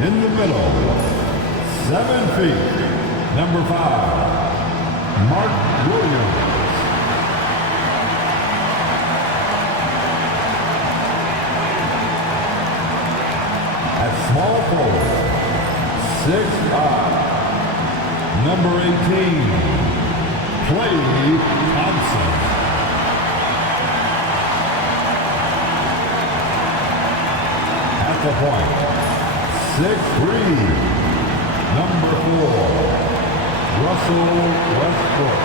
In the middle, 7 feet, number 5, Mark Williams. At small forward, 6'5", number 18, Klay Thompson. At the point, 6'3", number 4, Russell Westbrook.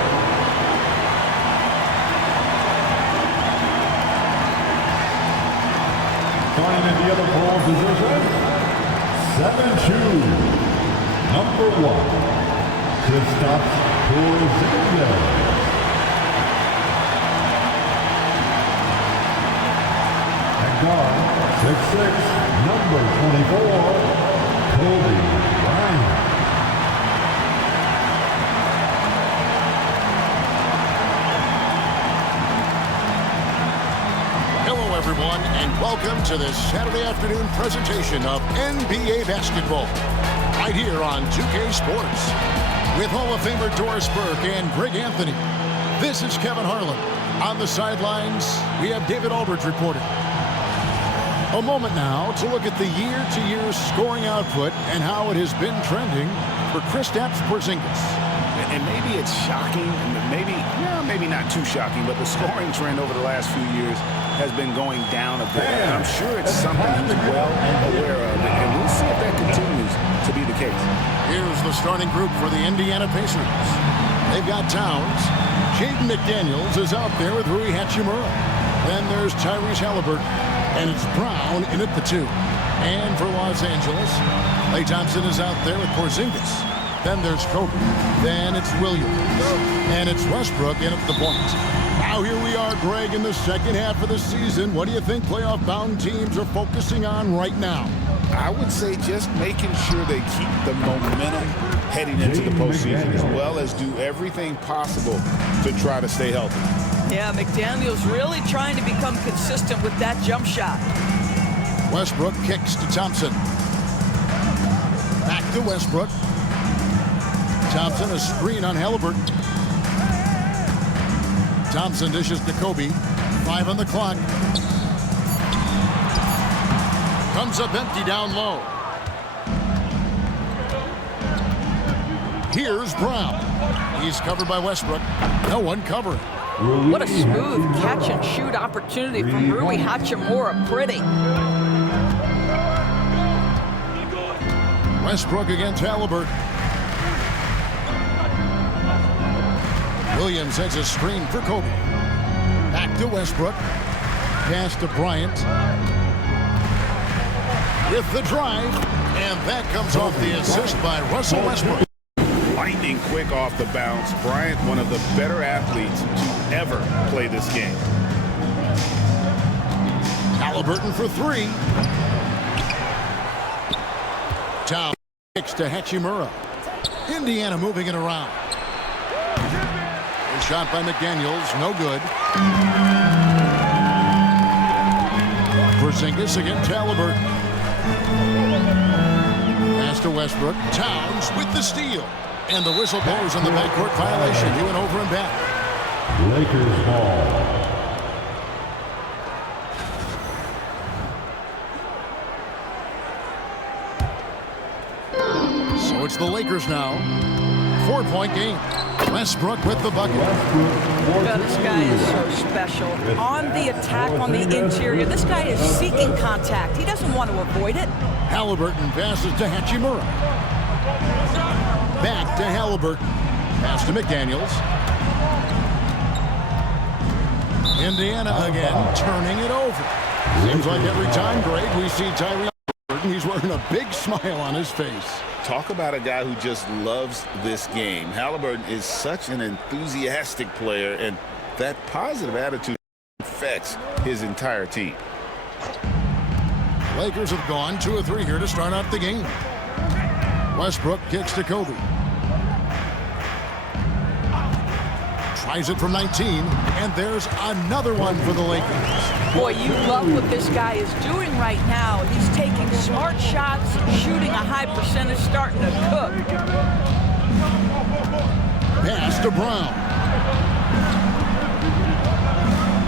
Starting at the other forward position, 7'2", number 1, Kristaps Porzingis. At guard, 6'6", number 24, Kobe Bryant. Hello, everyone, and welcome to this Saturday afternoon presentation of NBA basketball, right here on 2K Sports. With Hall of Famer Doris Burke and Greg Anthony, this is Kevin Harlan. On the sidelines, we have David Aldridge reporting. A moment now to look at the year-to-year scoring output and how it has been trending for Kristaps Porzingis. And maybe it's shocking, and maybe not too shocking, but the scoring trend over the last few years has been going down a bit. And I'm sure it's something he's well aware of, and we'll see if that continues to be the case. Here's the starting group for the Indiana Pacers. They've got Towns. Jaden McDaniels is out there with Rui Hachimura. Then there's Tyrese Halliburton. And it's Brown in at the 2. And for Los Angeles, Klay Thompson is out there with Porzingis. Then there's Kobe. Then it's Williams. And it's Westbrook in at the point. Now here we are, Greg, in the second half of the season. What do you think playoff-bound teams are focusing on right now? I would say just making sure they keep the momentum heading into the postseason, as well as do everything possible to try to stay healthy. Yeah, McDaniels really trying to become consistent with that jump shot. Westbrook kicks to Thompson. Back to Westbrook. Thompson, a screen on Halliburton. Thompson dishes to Kobe. 5 on the clock. Comes up empty down low. Here's Brown. He's covered by Westbrook. No one covering. What a smooth catch-and-shoot opportunity from Rui Hachimura. Pretty. Westbrook against Halliburton. Williams has a screen for Kobe. Back to Westbrook. Pass to Bryant. With the drive. And that comes off the assist by Russell Westbrook. Lightning quick off the bounce. Bryant, one of the better athletes to ever play this game. Halliburton for 3. Towns kicks to Hachimura. Indiana moving it around. A shot by McDaniels, no good. Porzingis against Halliburton. Pass to Westbrook. Towns with the steal. And the whistle blows on the backcourt violation. He went over and back. Lakers ball. So it's the Lakers now. 4-point game. Westbrook with the bucket. Yeah, this guy is so special. On the attack, on the interior, this guy is seeking contact. He doesn't want to avoid it. Halliburton passes to Hachimura. Back to Halliburton. Pass to McDaniels. Indiana again turning it over. Seems like every time, Greg, we see Tyrese Halliburton, he's wearing a big smile on his face. Talk about a guy who just loves this game. Halliburton is such an enthusiastic player, and that positive attitude affects his entire team. Lakers have gone 2 of 3 here to start out the game. Westbrook kicks to Kobe. Tries it from 19, and there's another one for the Lakers. Boy, you love what this guy is doing right now. He's taking smart shots, shooting a high percentage, starting to cook. Pass to Brown.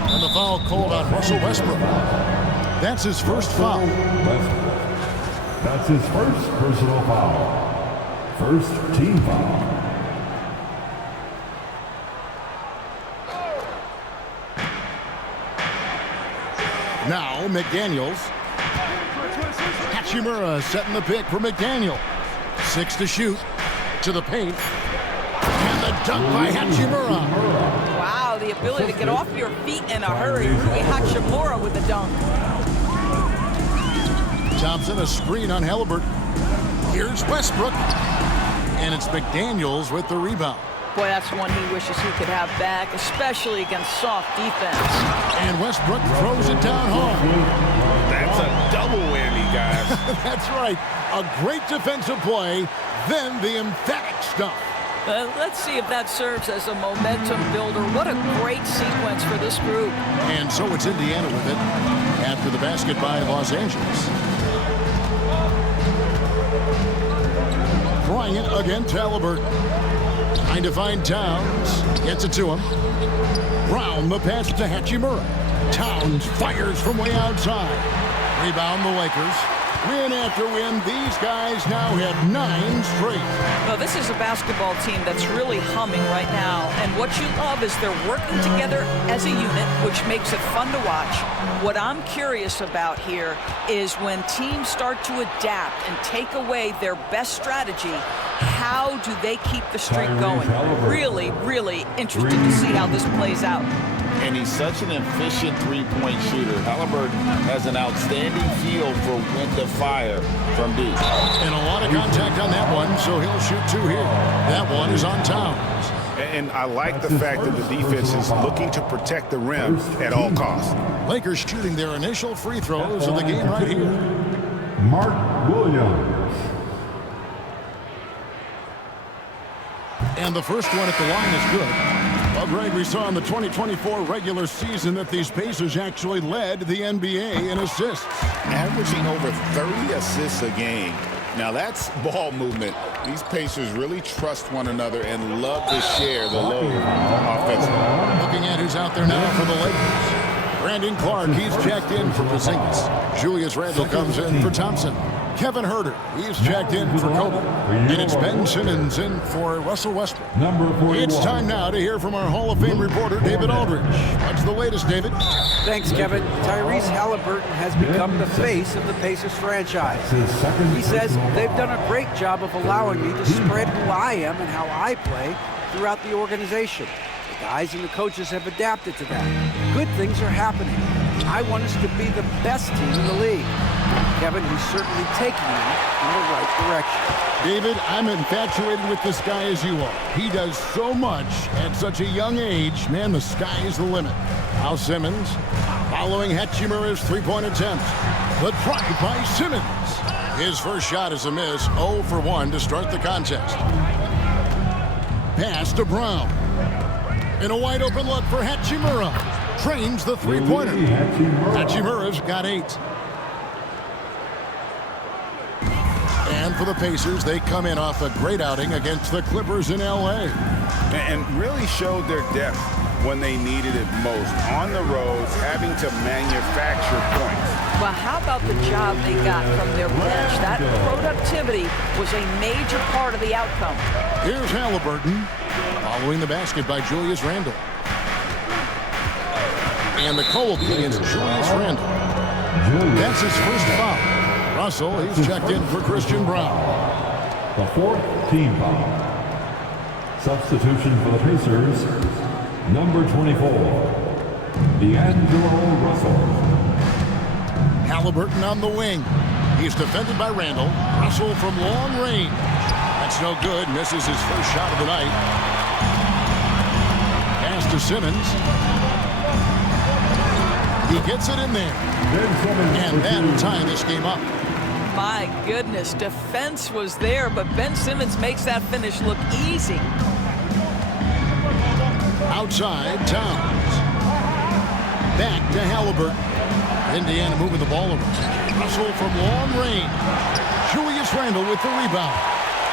And the foul called on Russell Westbrook. That's his first foul. That's his first personal foul. First team foul. Now McDaniels. Hachimura setting the pick for McDaniel. 6 to shoot. To the paint. And the dunk by Hachimura. Wow, the ability to get off your feet in a hurry. Rui Hachimura with the dunk. Thompson, a screen on Halliburton. Here's Westbrook. And it's McDaniels with the rebound. Boy, that's one he wishes he could have back, especially against soft defense. And Westbrook throws it down hard. That's a double whammy, guys. That's right. A great defensive play, then the emphatic stuff. Let's see if that serves as a momentum builder. What a great sequence for this group. And so it's Indiana with it after the basket by Los Angeles. Bryant against Halliburton. Trying to find Towns. Gets it to him. Brown, the pass to Hachimura. Towns fires from way outside. Rebound the Lakers. Win after win, these guys now have 9 straight. Well, this is a basketball team that's really humming right now. And what you love is they're working together as a unit, which makes it fun to watch. What I'm curious about here is when teams start to adapt and take away their best strategy, how do they keep the streak going? Really, really interested to see how this plays out. And he's such an efficient three-point shooter. Halliburton has an outstanding feel for when to fire from deep. And a lot of contact on that one, so he'll shoot 2 here. That one is on Towns. And I like the fact that the defense is looking to protect the rim at all costs. Lakers shooting their initial free throws of the game right here. Mark Williams. And the first one at the line is good. Well, Greg, we saw in the 2024 regular season that these Pacers actually led the NBA in assists. Averaging over 30 assists a game. Now that's ball movement. These Pacers really trust one another and love to share the load offensively. Looking at who's out there now for the Lakers. Brandon Clark, he's checked in for Porzingis. Julius Randle comes in for Thompson. Kevin Huerter, he's checked in for Kobe. And it's Ben Simmons in for Russell Westbrook. It's time now to hear from our Hall of Fame reporter, David Aldridge. What's the latest, David? Thanks, Kevin. Tyrese Halliburton has become the face of the Pacers franchise. He says they've done a great job of allowing me to spread who I am and how I play throughout the organization. The guys and the coaches have adapted to that. Good things are happening. I want us to be the best team in the league. Kevin, he's certainly taking me in the right direction. David, I'm infatuated with this guy as you are. He does so much at such a young age. Man, the sky is the limit. Now Simmons following Hachimura's three-point attempt. The try by Simmons. His first shot is a miss. 0 for 1 to start the contest. Pass to Brown. And a wide open look for Hachimura. Trains the three-pointer. Hachimura's got 8. And for the Pacers, they come in off a great outing against the Clippers in L.A. And really showed their depth when they needed it most. On the road, having to manufacture points. Well, how about the job they got from their bench? That productivity was a major part of the outcome. Here's Halliburton following the basket by Julius Randle. And the call will be against Julius Randle. That's his first foul. Russell, he's checked in for Christian Brown. The 4th team foul. Substitution for the Pacers, number 24, D'Angelo Russell. Halliburton on the wing. He's defended by Randle. Russell from long range. That's no good. Misses his first shot of the night. Pass to Simmons. He gets it in there. And that'll tie this game up. My goodness, defense was there, but Ben Simmons makes that finish look easy. Outside, Towns. Back to Halliburton. Indiana moving the ball around. Russell from long range. Julius Randle with the rebound.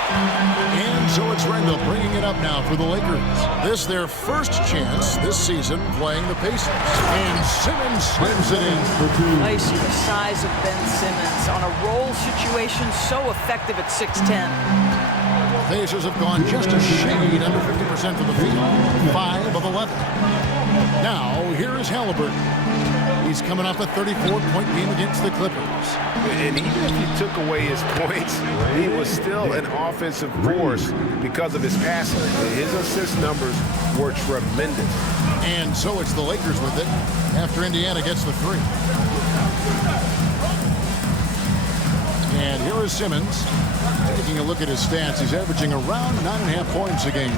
And so it's Randle bringing it up now for the Lakers. This their first chance this season playing the Pacers. And Simmons slams it in for two. I see the size of Ben Simmons on a roll situation, so effective at 6'10". Pacers have gone just a shade under 50% from the field. 5 of 11. Now, here is Halliburton. He's coming off a 34-point game against the Clippers. And even if you took away his points, he was still an offensive force because of his passing. His assist numbers were tremendous. And so it's the Lakers with it after Indiana gets the 3. And here is Simmons. Taking a look at his stats, he's averaging around 9.5 points a game.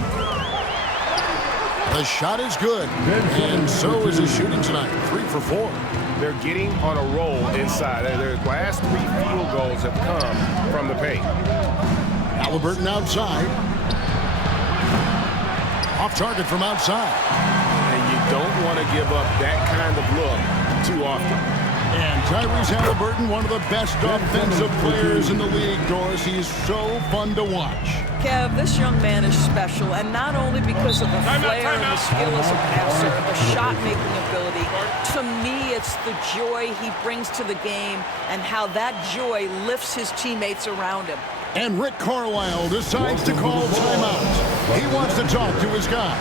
The shot is good, and so is his shooting tonight. 3 for 4. They're getting on a roll inside. Their last 3 field goals have come from the paint. Halliburton outside. Off target from outside. And you don't want to give up that kind of look too often. And Tyrese Halliburton, one of the best offensive players in the league, Doris. He's so fun to watch. Kev, this young man is special, and not only because of the flair and the skill as a passer, the shot-making ability. To me, it's the joy he brings to the game and how that joy lifts his teammates around him. And Rick Carlisle decides to call timeout. He wants to talk to his guy.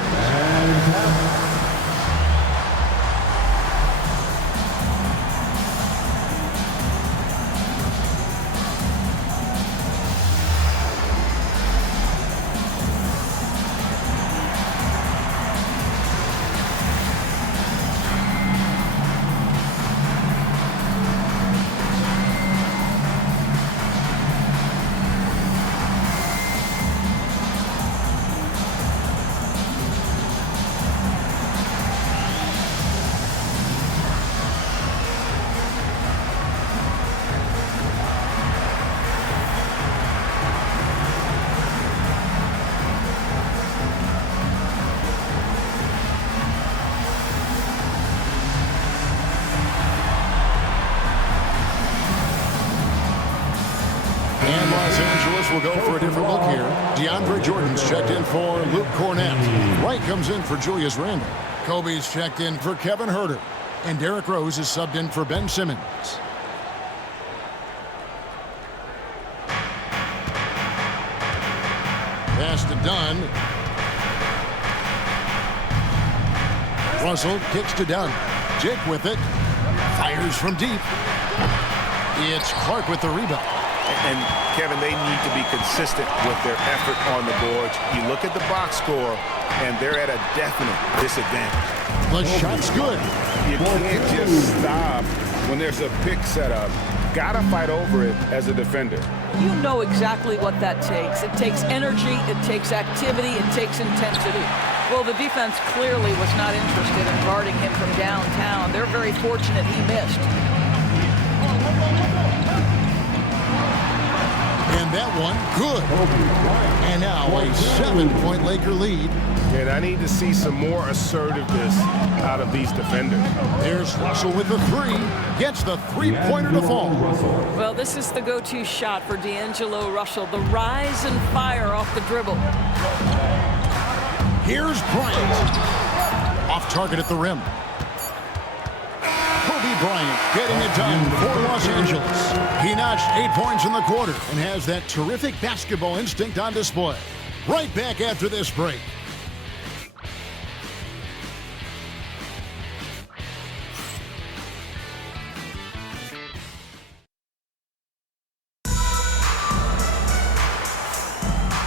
We'll go for a different look here. DeAndre Jordan's checked in for Luke Cornett. Wright comes in for Julius Randle. Kobe's checked in for Kevin Huerter. And Derrick Rose is subbed in for Ben Simmons. Pass to Dunn. Russell kicks to Dunn. Jake with it. Fires from deep. It's Clark with the rebound. And, Kevin, they need to be consistent with their effort on the boards. You look at the box score, and they're at a definite disadvantage. The shot's good. You can't just stop when there's a pick set up. Got to fight over it as a defender. You know exactly what that takes. It takes energy, it takes activity, it takes intensity. Well, the defense clearly was not interested in guarding him from downtown. They're very fortunate he missed. And that one, good. And now a 7-point Laker lead. And I need to see some more assertiveness out of these defenders. There's Russell with the 3. Gets the 3-pointer to fall. Well, this is the go-to shot for D'Angelo Russell. The rise and fire off the dribble. Here's Bryant. Off target at the rim. Kobe Bryant getting it done for Los Angeles. He notched 8 points in the quarter and has that terrific basketball instinct on display. Right back after this break.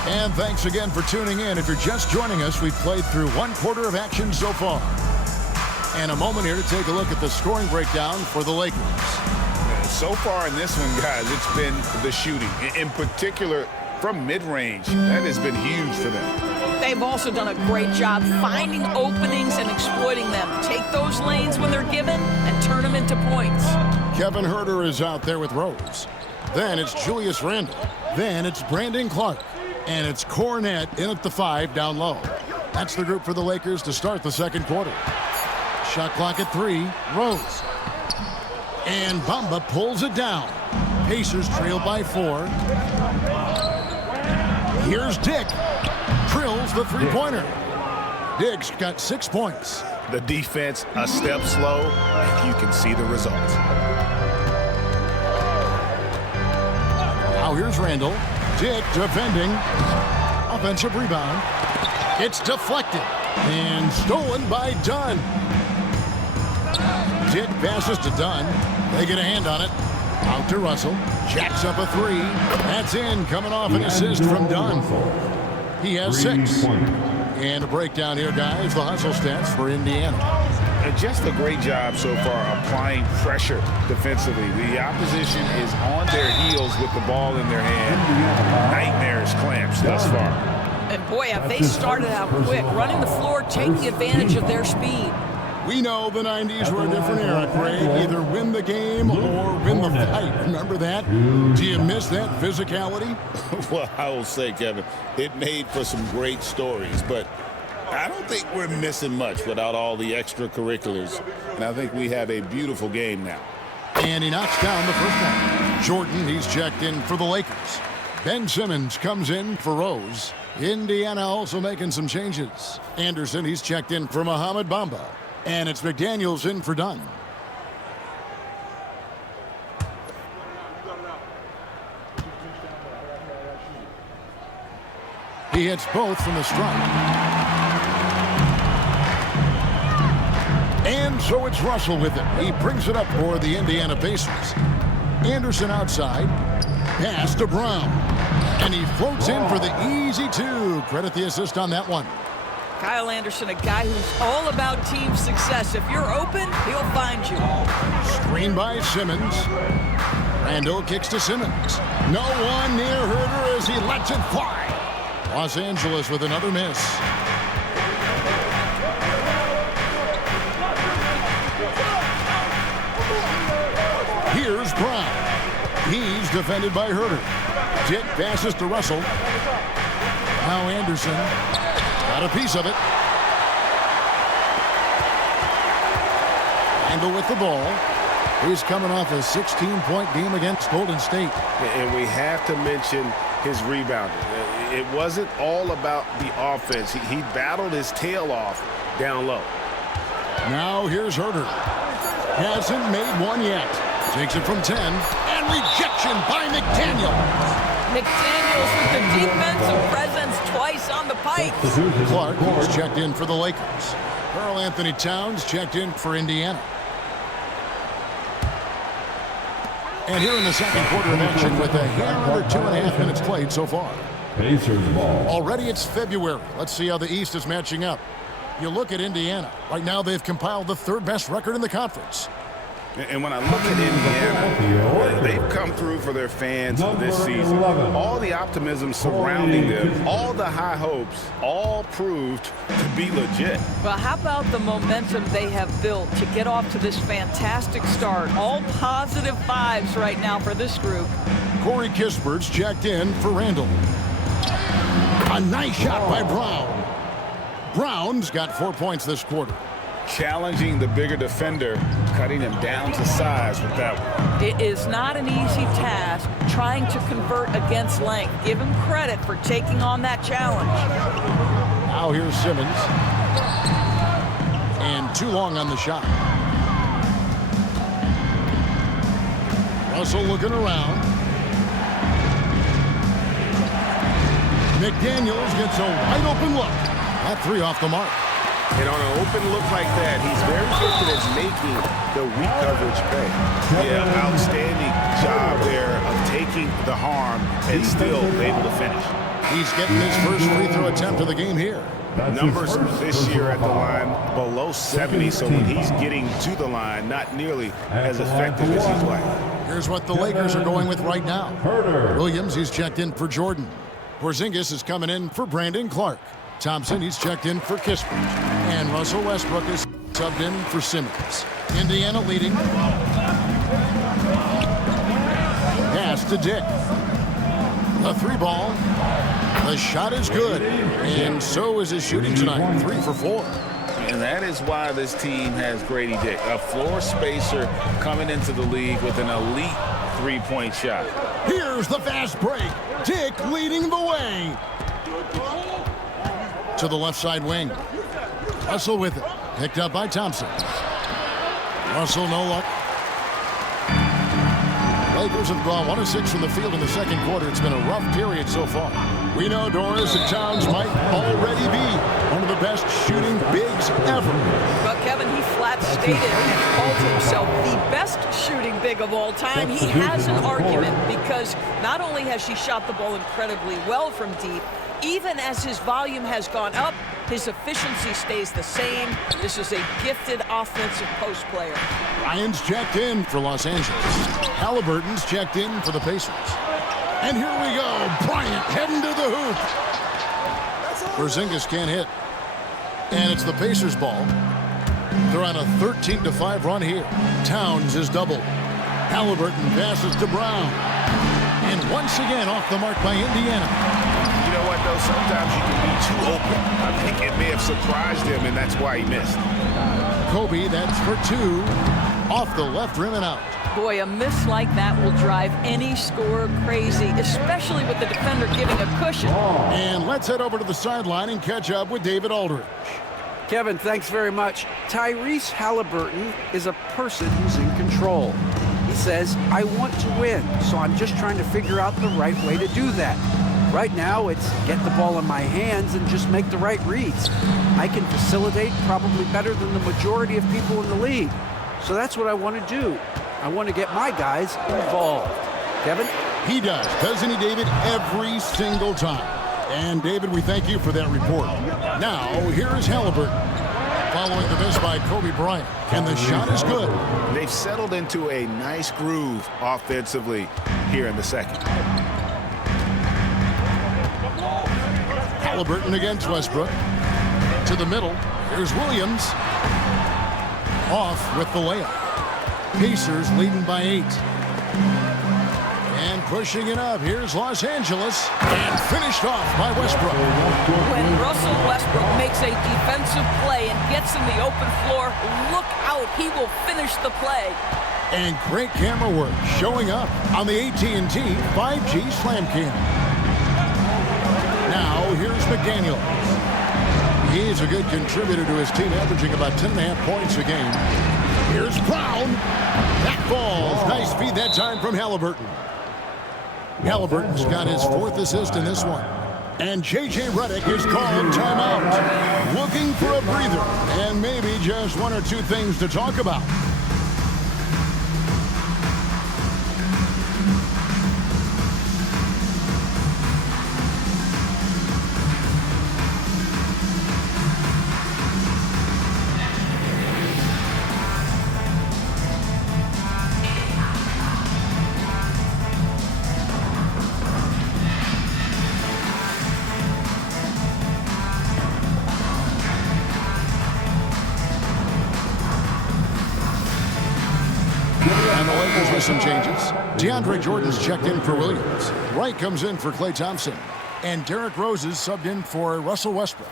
And thanks again for tuning in. If you're just joining us, we've played through 1 quarter of action so far. And a moment here to take a look at the scoring breakdown for the Lakers. So far in this one, guys, it's been the shooting. In particular, from mid-range. That has been huge for them. They've also done a great job finding openings and exploiting them. Take those lanes when they're given and turn them into points. Kevin Huerter is out there with Rose. Then it's Julius Randle. Then it's Brandon Clark. And it's Cornett in at the 5 down low. That's the group for the Lakers to start the second quarter. Shot clock at 3. Rose. And Bamba pulls it down. Pacers trail by 4. Here's Dick. Drills the three-pointer. Dick's got 6 points. The defense a step slow, and you can see the results. Now here's Randall. Dick defending. Offensive rebound. It's deflected and stolen by Dunn. Dick passes to Dunn. They get a hand on it. Out to Russell. Jacks up a 3. That's in. Coming off an assist from Dunn. He has 6. And a breakdown here, guys. The hustle stats for Indiana. And just a great job so far applying pressure defensively. The opposition is on their heels with the ball in their hand. Nightmares clamps thus far. And boy, have they started out quick, running the floor, taking advantage of their speed. We know the 90s were a different era, Craig. Either win the game or win the fight. Remember that? Do you miss that physicality? Well, I will say, Kevin, it made for some great stories, but I don't think we're missing much without all the extracurriculars. And I think we have a beautiful game now. And he knocks down the first one. Jordan, he's checked in for the Lakers. Ben Simmons comes in for Rose. Indiana also making some changes. Anderson, he's checked in for Mohamed Bamba. And it's McDaniels in for Dunn. He hits both from the stripe. And so it's Russell with it. He brings it up for the Indiana Pacers. Anderson outside. Pass to Brown. And he floats in for the easy 2. Credit the assist on that one. Kyle Anderson, a guy who's all about team success. If you're open, he'll find you. Screen by Simmons. Randall kicks to Simmons. No one near Herder as he lets it fly. Los Angeles with another miss. Here's Brown. He's defended by Herder. Dick passes to Russell. Now Anderson got a piece of it. Randall with the ball. He's coming off a 16-point game against Golden State. And we have to mention his rebounding. It wasn't all about the offense. He battled his tail off down low. Now here's Herder. Hasn't made one yet. Takes it from 10. And rejection by McDaniels. McDaniels with the defensive presence twice on the pipe. Clark is checked in for the Lakers. Karl Anthony Towns checked in for Indiana. And here in the second quarter of action with a hair under 2.5 minutes played so far. Pacers ball. Already it's February. Let's see how the East is matching up. You look at Indiana. Right now they've compiled the 3rd best record in the conference. And when I look at Indiana, they've come through for their fans this season. All the optimism surrounding them, all the high hopes, all proved to be legit. Well, how about the momentum they have built to get off to this fantastic start? All positive vibes right now for this group. Corey Kispert's checked in for Randall. A nice shot by Brown. Brown's got 4 points this quarter. Challenging the bigger defender, cutting him down to size with that one. It is not an easy task trying to convert against length. Give him credit for taking on that challenge. Now here's Simmons. And too long on the shot. Russell looking around. McDaniels gets a wide open look. That 3 off the mark. And on an open look like that, he's very gifted at making the weak coverage pay. Yeah, outstanding job there of taking the harm and still able to finish. He's getting his first free throw attempt of the game here. Numbers this year at the line below 70, so when he's getting to the line, not nearly as effective as he'd like. Here's what the Lakers are going with right now. Williams, he's checked in for Jordan. Porzingis is coming in for Brandon Clark. Thompson, he's checked in for Kispert. And Russell Westbrook is subbed in for Simmons. Indiana leading. Pass to Dick. The 3 ball. The shot is good, and so is his shooting tonight, 3 for 4. And that is why this team has Grady Dick, a floor spacer coming into the league with an elite three-point shot. Here's the fast break. Dick leading the way. To the left side wing. Russell with it. Picked up by Thompson. Russell, no luck. Lakers have gone 1 of 6 from the field in the second quarter. It's been a rough period so far. We know, Doris, that Towns might already be one of the best shooting bigs ever. But Kevin, he flat stated and called to himself the best shooting big of all time. He has an argument because not only has he shot the ball incredibly well from deep, even as his volume has gone up, his efficiency stays the same. This is a gifted offensive post player. Ryan's checked in for Los Angeles. Halliburton's checked in for the Pacers. And here we go. Bryant heading to the hoop. Porzingis can't hit. And it's the Pacers' ball. They're on a 13-5 run here. Towns is doubled. Halliburton passes to Brown. And once again off the mark by Indiana. You know what, though? Sometimes you can be too open. I think it may have surprised him, and that's why he missed. Kobe, that's for 2. Off the left rim and out. Boy, a miss like that will drive any scorer crazy, especially with the defender giving a cushion. And let's head over to the sideline and catch up with David Aldridge. Kevin, thanks very much. Tyrese Halliburton is a person who's in control. He says, I want to win, so I'm just trying to figure out the right way to do that. Right now, it's get the ball in my hands and just make the right reads. I can facilitate probably better than the majority of people in the league. So that's what I want to do. I want to get my guys involved. Kevin? He does, doesn't he, David? Every single time. And, David, we thank you for that report. Now, here is Halliburton. Following the miss by Kobe Bryant. And the shot is good. They've settled into a nice groove offensively here in the second. Halliburton against Westbrook. To the middle. Here's Williams. Off with the layup. Pacers leading by 8. And pushing it up. Here's Los Angeles. And finished off by Westbrook. When Russell Westbrook makes a defensive play and gets in the open floor, look out. He will finish the play. And great camera work showing up on the AT&T 5G Slam Cam. Now, here's McDaniel. He's a good contributor to his team, averaging about 10.5 points a game. Here's Brown. That falls. Nice feed that time from Halliburton. Halliburton's got his 4th assist in this one. And J.J. Redick is called timeout. Looking for a breather and maybe just 1 or 2 things to talk about. And the Lakers with some changes. DeAndre Jordan's checked in for Williams. Wright comes in for Klay Thompson. And Derrick Rose is subbed in for Russell Westbrook.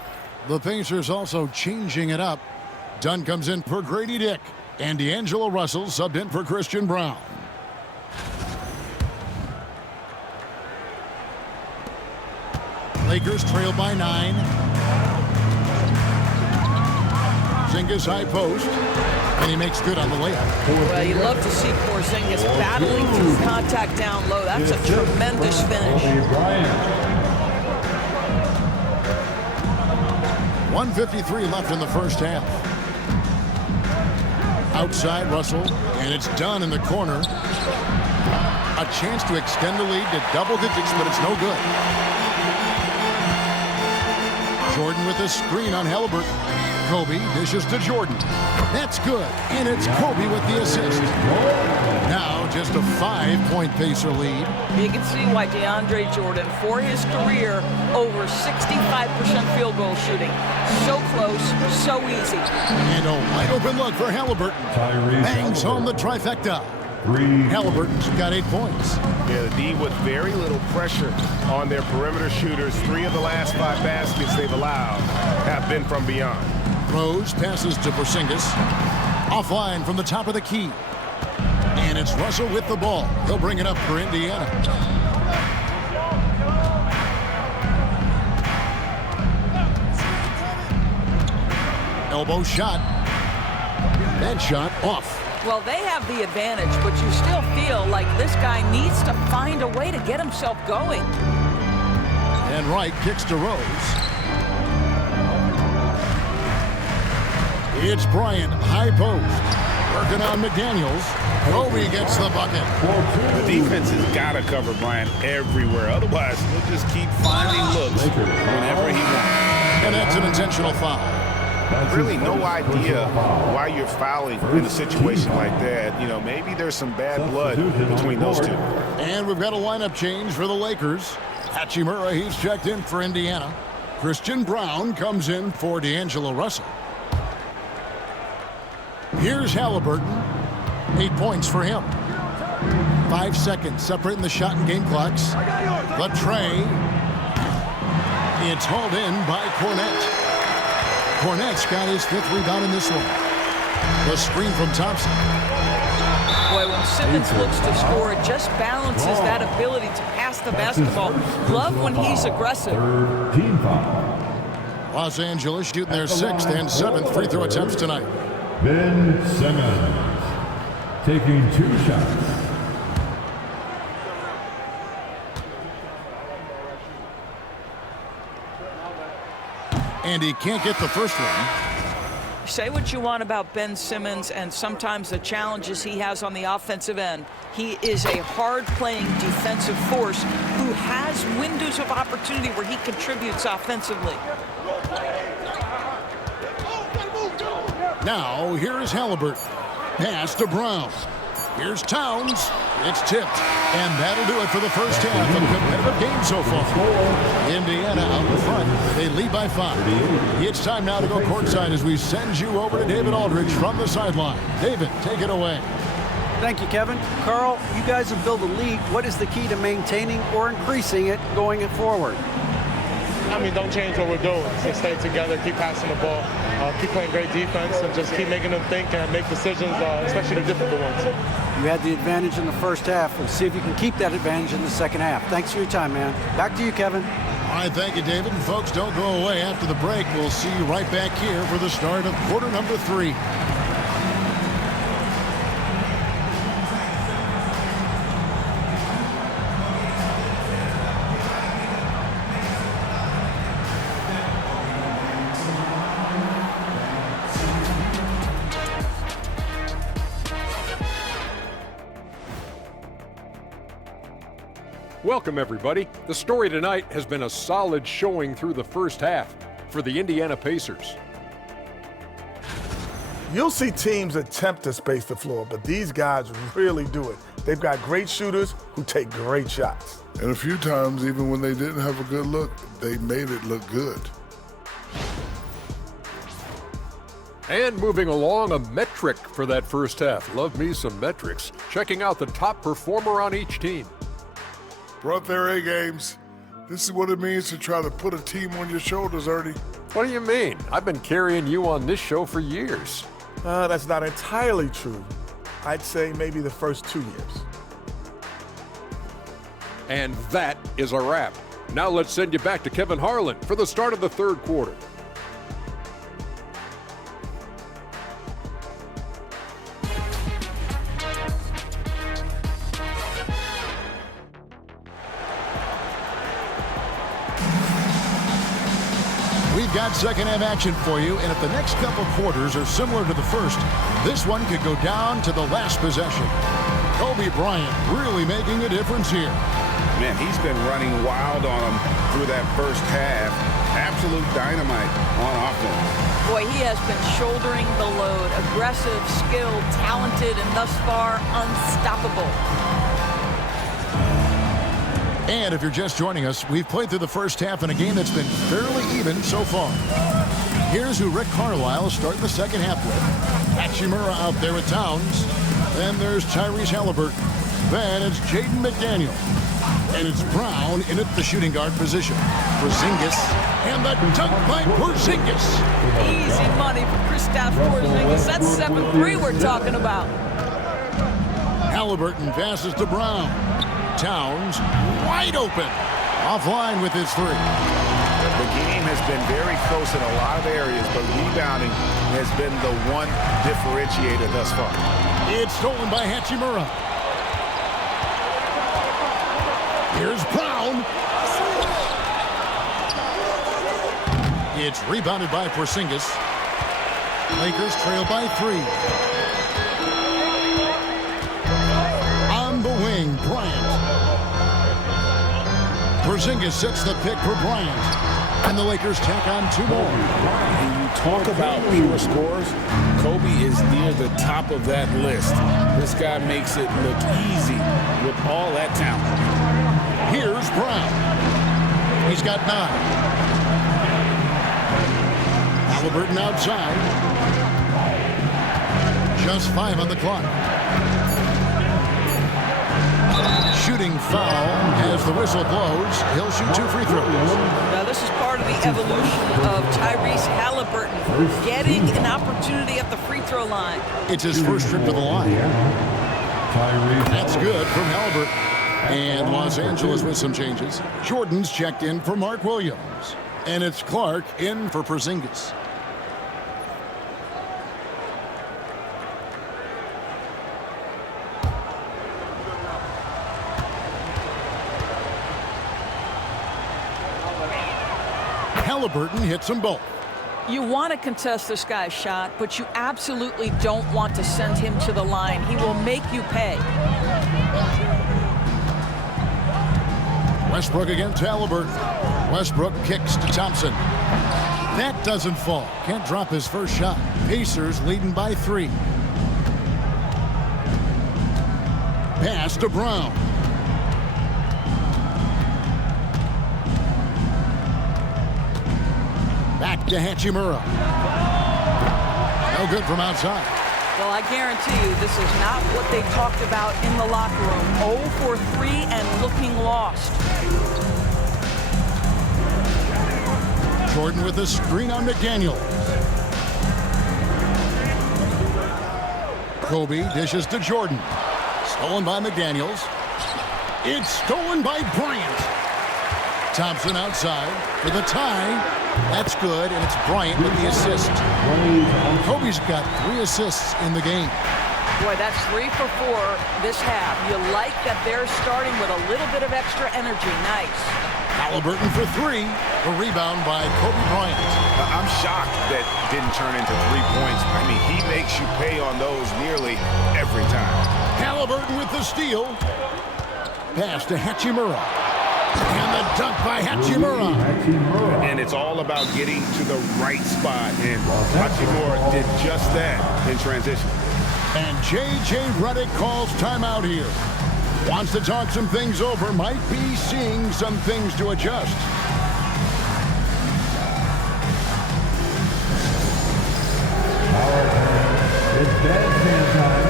The Pacers also changing it up. Dunn comes in for Grady Dick. And D'Angelo Russell subbed in for Christian Brown. Lakers trail by 9. Porzingis high post. And he makes good on the layup. Well, you love to see Porzingis battling through contact down low. That's a tremendous finish. 1:53 left in the first half. Outside Russell, and it's done in the corner. A chance to extend the lead to double digits, but it's no good. Jordan with a screen on Halliburton. Kobe dishes to Jordan. That's good, and it's Kobe with the assist. Now just a 5-point Pacer lead. You can see why DeAndre Jordan, for his career, over 65% field goal shooting. So close, so easy. And a wide open look for Halliburton. Bangs home the trifecta. Halliburton's got 8 points. Yeah, the D with very little pressure on their perimeter shooters. 3 of the last 5 baskets they've allowed have been from beyond. Rose passes to Porzingis. Offline from the top of the key. And it's Russell with the ball. He'll bring it up for Indiana. Elbow shot. That shot off. Well, they have the advantage, but you still feel like this guy needs to find a way to get himself going. And Wright kicks to Rose. It's Bryant, high post. Working on McDaniels. Kobe gets the bucket. The defense has got to cover Bryant everywhere. Otherwise, he'll just keep finding looks whenever he wants. And that's an intentional foul. Really no idea why you're fouling in a situation like that. You know, maybe there's some bad blood between those two. And we've got a lineup change for the Lakers. Hachimura, he's checked in for Indiana. Christian Brown comes in for D'Angelo Russell. Here's Halliburton. 8 points for him. 5 seconds separating the shot and game clocks. The tray. It's hauled in by Cornette. Cornette's got his 5th rebound in this one. The screen from Thompson. Boy, when Simmons looks to score, it just balances that ability to pass the basketball. Love when he's aggressive. Team foul. Los Angeles shooting their 6th and 7th free throw attempts tonight. Ben Simmons taking 2 shots. And he can't get the first one. Say what you want about Ben Simmons and sometimes the challenges he has on the offensive end. He is a hard-playing defensive force who has windows of opportunity where he contributes offensively. Now, here's Halliburton. Pass to Brown. Here's Towns. It's tipped. And that'll do it for the first half of a competitive game so far. Indiana out in front. They lead by 5. It's time now to go courtside as we send you over to David Aldridge from the sideline. David, take it away. Thank you, Kevin. Carl, you guys have built a lead. What is the key to maintaining or increasing it going it forward? I mean, don't change what we're doing. So stay together, keep passing the ball, keep playing great defense, and just keep making them think and make decisions, especially the difficult ones. You had the advantage in the first half. Let's see if you can keep that advantage in the second half. Thanks for your time, man. Back to you, Kevin. All right, thank you, David. And folks, don't go away. After the break, we'll see you right back here for the start of quarter number 3. Welcome, everybody. The story tonight has been a solid showing through the first half for the Indiana Pacers. You'll see teams attempt to space the floor, but these guys really do it. They've got great shooters who take great shots. And a few times, even when they didn't have a good look, they made it look good. And moving along, a metric for that first half. Love me some metrics. Checking out the top performer on each team. Brought their A games. This is what it means to try to put a team on your shoulders, Ernie. What do you mean? I've been carrying you on this show for years. That's not entirely true. I'd say maybe the first 2 years. And that is a wrap. Now let's send you back to Kevin Harlan for the start of the third quarter. We've got second half action for you, and if the next couple quarters are similar to the first, this one could go down to the last possession. Kobe Bryant really making a difference here. Man, he's been running wild on them through that first half. Absolute dynamite on offense. Boy, he has been shouldering the load. Aggressive, skilled, talented, and thus far unstoppable. And if you're just joining us, we've played through the first half in a game that's been fairly even so far. Here's who Rick Carlisle is starting the second half with. Hachimura out there with Towns. Then there's Tyrese Halliburton. Then it's Jaden McDaniel. And it's Brown in at the shooting guard position. Porzingis. And the dunk by Porzingis. Easy money for Kristaps Porzingis. That's 7-3 we're talking about. Halliburton passes to Brown. Towns wide open. Offline with his three. The game has been very close in a lot of areas, but rebounding has been the one differentiator thus far. It's stolen by Hachimura. Here's Brown. It's rebounded by Porzingis. Lakers trail by 3. On the wing, Bryant. Porzingis sets the pick for Bryant. And the Lakers tack on 2 more. When you talk about pure scores, Kobe is near the top of that list. This guy makes it look easy with all that talent. Here's Brown. He's got 9. Halliburton outside. Just 5 on the clock. Shooting foul as the whistle blows. He'll shoot 2 free throws. Now this is part of the evolution of Tyrese Halliburton getting an opportunity at the free throw line. It's his first trip to the line. That's good from Halliburton. And Los Angeles with some changes. Jordan's checked in for Mark Williams. And it's Clark in for Porzingis. Halliburton hits them both. You want to contest this guy's shot, but you absolutely don't want to send him to the line. He will make you pay. Westbrook against Halliburton. Westbrook kicks to Thompson. That doesn't fall. Can't drop his first shot. Pacers leading by 3. Pass to Brown. Back to Hachimura. No good from outside. Well, I guarantee you this is not what they talked about in the locker room. 0 for 3 and looking lost. Jordan with a screen on McDaniel. Kobe dishes to Jordan. Stolen by McDaniels. It's stolen by Bryant. Thompson outside for the tie. That's good, and it's Bryant with the assist. Kobe's got 3 assists in the game. Boy, that's 3 for 4 this half. You like that they're starting with a little bit of extra energy. Nice. Halliburton for 3. A rebound by Kobe Bryant. I'm shocked that didn't turn into 3 points. I mean, he makes you pay on those nearly every time. Halliburton with the steal. Pass to Hachimura. And the dunk by Hachimura. And it's all about getting to the right spot. And Hachimura did just that in transition. And J.J. Redick calls timeout here. Wants to talk some things over. Might be seeing some things to adjust. It's bedtime time.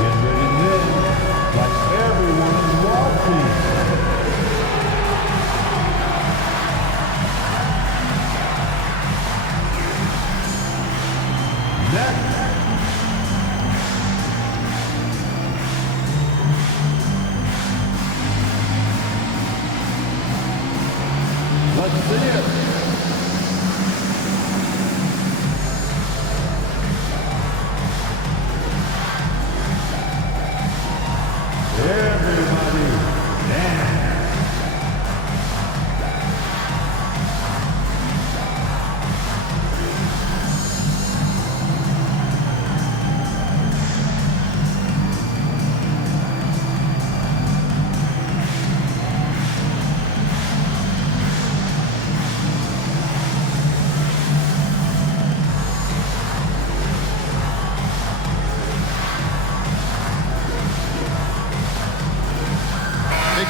Get ready to live like everyone's watching. Next. Let's see it.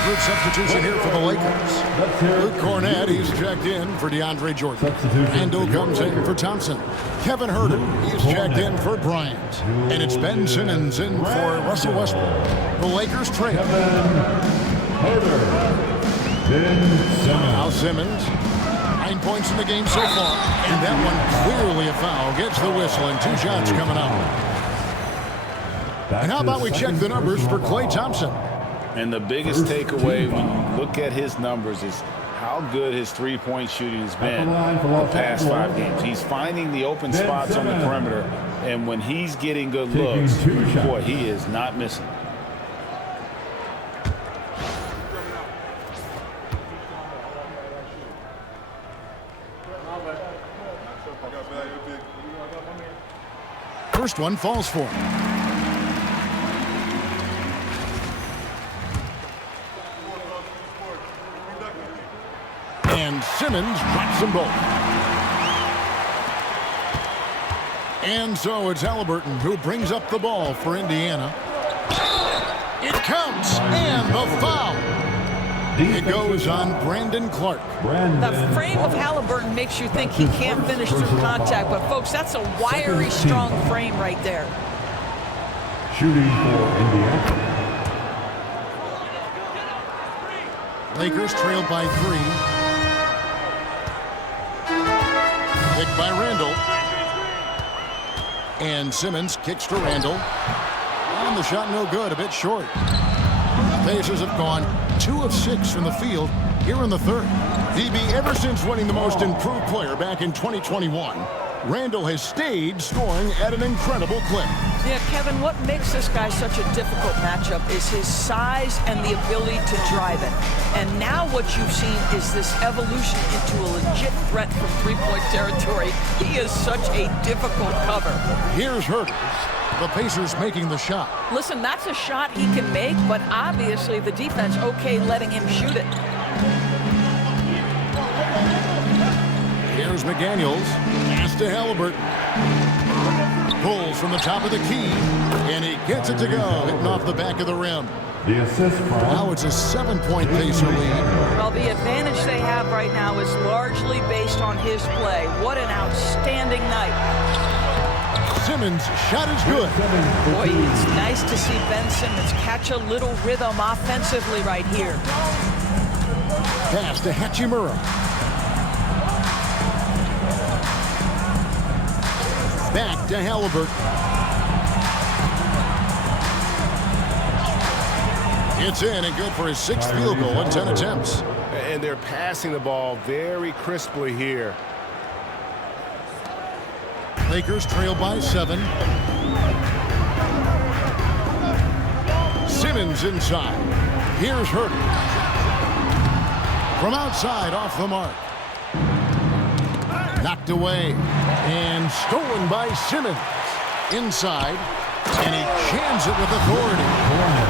group substitution here for the Lakers. Luke Cornett, he's checked in for DeAndre Jordan. Randall comes in for Thompson. Kevin Huerter, he's checked in for Bryant. And it's Ben Simmons in for Russell Westbrook. The Lakers trail. Now Simmons. 9 points in the game so far. And that one clearly a foul. Gets the whistle and 2 shots coming up. And how about we check the numbers for Klay Thompson? And the biggest takeaway when you look at his numbers is how good his three-point shooting has been the past 5 games. He's finding the open spots on the perimeter, and when he's getting good looks, boy, he is not missing. First one falls for him. And Simmons drops them both. And so it's Halliburton who brings up the ball for Indiana. It counts, and the foul. It goes on Brandon Clark. The frame of Halliburton makes you think he can't finish through contact, but folks, that's a wiry, strong frame right there. Shooting for Indiana. Lakers trail by 3. Picked by Randall. And Simmons kicks to Randall. And the shot no good, a bit short. The Pacers have gone 2 of 6 from the field here in the third. DB, ever since winning the most improved player back in 2021, Randall has stayed scoring at an incredible clip. Yeah, Kevin, what makes this guy such a difficult matchup is his size and the ability to drive it. And now what you've seen is this evolution into a legit threat from three-point territory. He is such a difficult cover. Here's Huerter. The Pacers making the shot. Listen, that's a shot he can make, but obviously the defense okay letting him shoot it. Here's McDaniels. Pass to Halliburton. Pulls from the top of the key, and he gets it to go, hitting off the back of the rim. The assist from. Now it's a 7-point Pacer lead. Well, the advantage they have right now is largely based on his play. What an outstanding night. Simmons' shot is good. Boy, it's nice to see Ben Simmons catch a little rhythm offensively right here. Pass to Hachimura. Back to Halliburton. It's in and good for his 6th field goal in 10 attempts. And they're passing the ball very crisply here. Lakers trail by 7. Simmons inside. Here's Huerter. From outside, off the mark. Knocked away and stolen by Simmons. Inside, and he jams it with authority.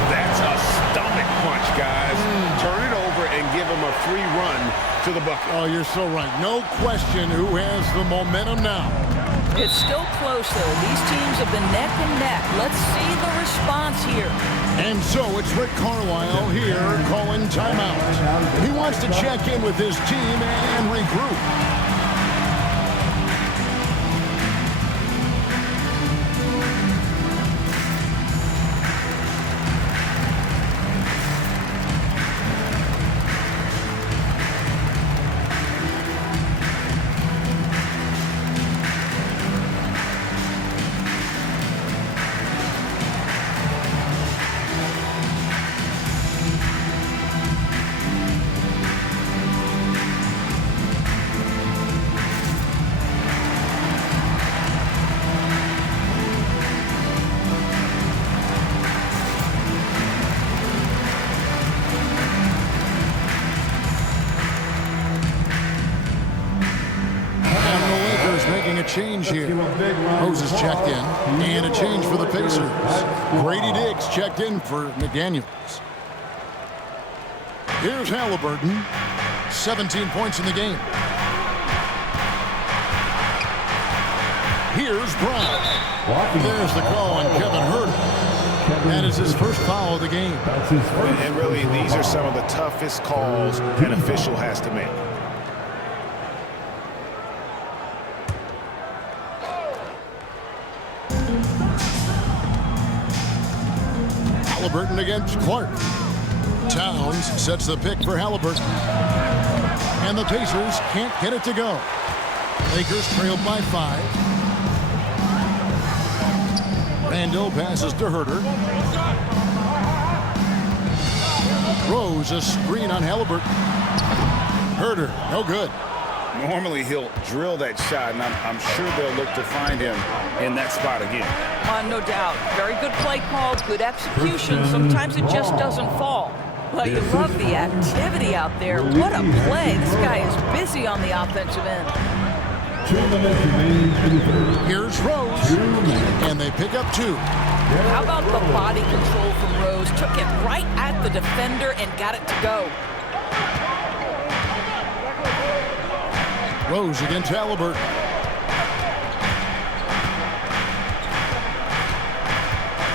That's a stomach punch, guys. Turn it over and give him a free run to the bucket. Oh, you're so right. No question who has the momentum now. It's still close, though. These teams have been neck and neck. Let's see the response here. And so it's Rick Carlisle here calling timeout. He wants to check in with his team and regroup. Change here. Rose is checked in, and a change for the Pacers. Grady Diggs checked in for McDaniels. Here's Halliburton, 17 points in the game. Here's Brown. There's the call on Kevin Huerter. That is his first foul of the game. And really, these are some of the toughest calls an official has to make. Halliburton against Clark. Towns sets the pick for Halliburton. And the Pacers can't get it to go. Lakers trailed by 5. Randall passes to Herder. Rose a screen on Halliburton. Herder, no good. Normally he'll drill that shot, and I'm sure they'll look to find him in that spot again. No doubt. Very good play call, good execution. Sometimes it just doesn't fall. Well, you love the activity out there. What a play. This guy is busy on the offensive end. 2 minutes remaining in the third. Here's Rose. And they pick up 2. How about the body control from Rose? Took it right at the defender and got it to go. Rose against Halliburton.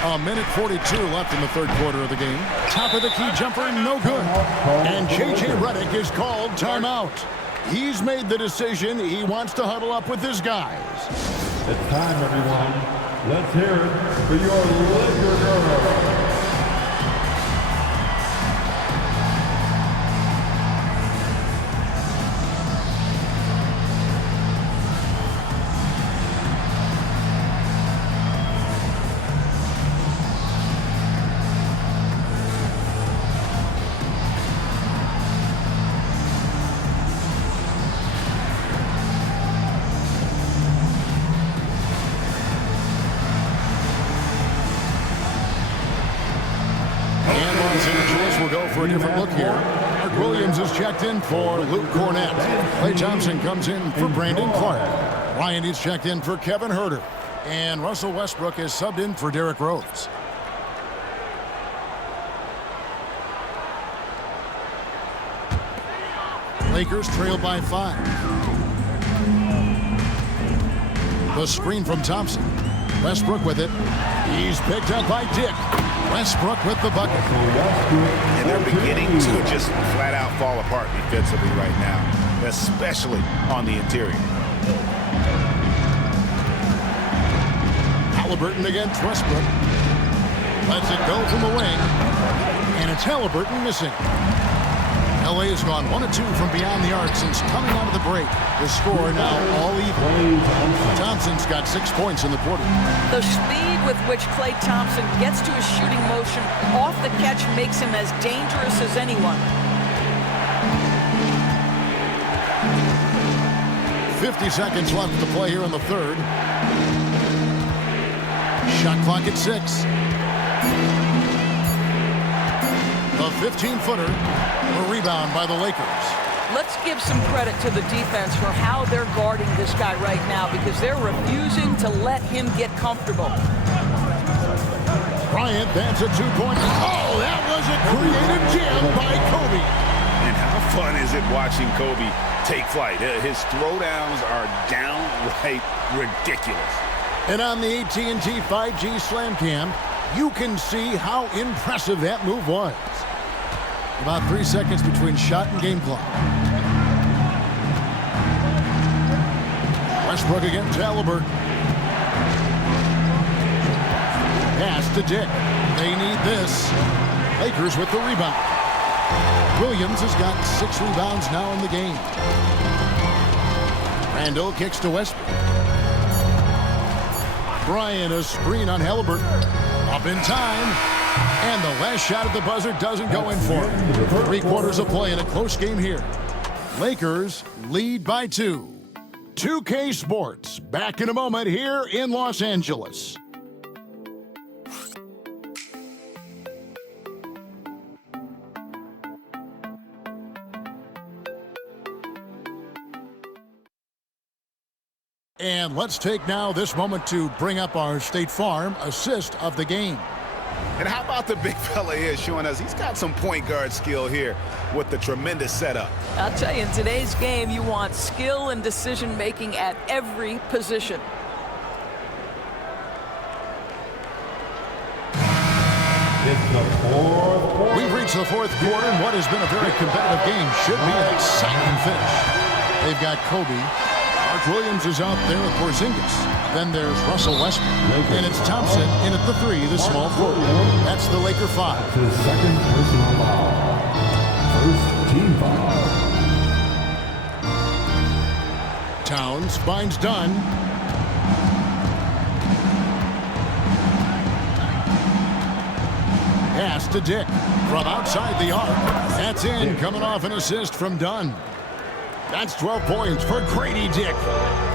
A minute 42 left in the third quarter of the game. Top of the key jumper, no good. And J.J. Redick is called timeout. He's made the decision. He wants to huddle up with his guys. It's time, everyone. Let's hear it for your Laker girl. For a different look here. Mark Williams is checked in for Luke Cornett. Klay Thompson comes in for Brandon Clark. Ryan is checked in for Kevin Herder. And Russell Westbrook is subbed in for Derrick Rose. Lakers trail by 5. The screen from Thompson. Westbrook with it. He's picked up by Dick. Westbrook with the bucket. And they're beginning to just flat out fall apart defensively right now, especially on the interior. Halliburton against Westbrook. Lets it go from the wing. And it's Halliburton missing. LA has gone 1 of 2 from beyond the arc since coming out of the break. The score now all even. Thompson's got 6 points in the quarter. The speed with which Klay Thompson gets to his shooting motion off the catch makes him as dangerous as anyone. 50 seconds left to play here in the third. Shot clock at 6. The 15-footer, a rebound by the Lakers. Let's give some credit to the defense for how they're guarding this guy right now because they're refusing to let him get comfortable. Bryant, that's a 2-point. Oh, that was a creative jam by Kobe. And how fun is it watching Kobe take flight? His throwdowns are downright ridiculous. And on the AT&T 5G Slam Cam, you can see how impressive that move was. About 3 seconds between shot and game clock. Westbrook against Halliburton. Pass to Dick. They need this. Lakers with the rebound. Williams has got 6 rebounds now in the game. Randall kicks to Westbrook. Bryant a screen on Halliburton. Up in time. And the last shot at the buzzer doesn't go in for him. 3 quarters of play in a close game here. Lakers lead by 2. 2K Sports back in a moment here in Los Angeles. And let's take now this moment to bring up our State Farm assist of the game. And how about the big fella here showing us he's got some point guard skill here with the tremendous setup. I'll tell you, in today's game, you want skill and decision-making at every position. It's the fourth quarter, and what has been a very competitive game should be an exciting finish. They've got Kobe. Mark Williams is out there with Porzingis. Then there's Russell Westbrook. And it's Thompson in at the 3, the small forward. That's the Laker 5. His second personal foul. First team foul. Towns finds Dunn. Pass to Dick from outside the arc. That's in, coming off an assist from Dunn. That's 12 points for Grady Dick.